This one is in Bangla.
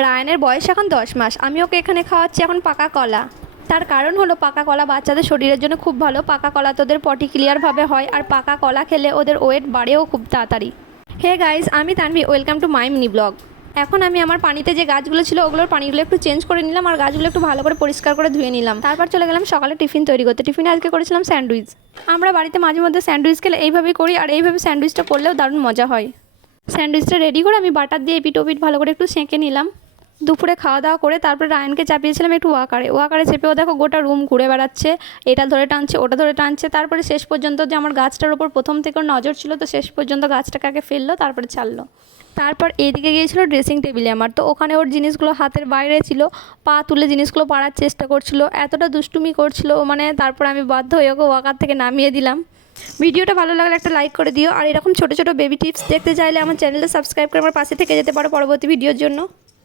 রায়ানের বয়স এখন 10 মাস। আমি ওকে এখানে খাওয়াচ্ছি এখন পাকা কলা। তার কারণ হলো পাকা কলা বাচ্চাদের শরীরের জন্য খুব ভালো। পাকা কলা তোদের পটি ক্লিয়ারভাবে হয়, আর পাকা কলা খেলে ওদের ওয়েট বাড়েও খুব তাড়াতাড়ি। হে গাইজ, আমি Tanvi, welcome to my mini blog. এখন আমি আমার পানিতে যে গাছগুলো ছিল ওগুলোর পানিগুলো একটু চেঞ্জ করে নিলাম, আর গাছগুলো একটু ভালো করে পরিষ্কার করে ধুয়ে নিলাম। তারপর চলে গেলাম সকালে টিফিন তৈরি করতে। টিফিনে আজকে করেছিলাম স্যান্ডউইচ। আমরা বাড়িতে মাঝে মধ্যে স্যান্ডউইচ খেলে এইভাবেই করি, আর এইভাবে স্যান্ডউইচটা করলেও দারুণ মজা হয়। স্যান্ডউইচটা রেডি করে আমি বাটার দিয়ে এপিট ওপিট ভালো করে একটু সেঁকে নিলাম। দুপুরে খাওয়া দাওয়া করে তারপরে রায়ানকে চাপিয়েছিলাম একটু ওয়াকারে চেপেও দেখো গোটা রুম ঘুরে বেড়াচ্ছে, এটা ধরে টানছে ওটা ধরে টানছে। তারপরে শেষ পর্যন্ত যে আমার গাছটার ওপর প্রথম থেকে ওর নজর ছিল, তো শেষ পর্যন্ত গাছটাকে আগে ফেললো তারপরে ছাড়লো। তারপর এইদিকে গিয়েছিল ড্রেসিং টেবিলে আমার, তো ওখানে ওর জিনিসগুলো হাতের বাইরে ছিল, পা তুলে জিনিসগুলো পাড়ার চেষ্টা করছিল, এতটা দুষ্টুমি করছিল মানে। তারপর আমি বাধ্য হয়ে ওকে ওয়াকার থেকে নামিয়ে দিলাম। ভিডিওটা ভালো লাগলে একটা লাইক করে দিও, আর এরকম ছোটো ছোটো বেবি টিপস দেখতে চাইলে আমার চ্যানেলটা সাবস্ক্রাইব করে আমার পাশে থেকে যেতে পারো পরবর্তী ভিডিওর জন্য।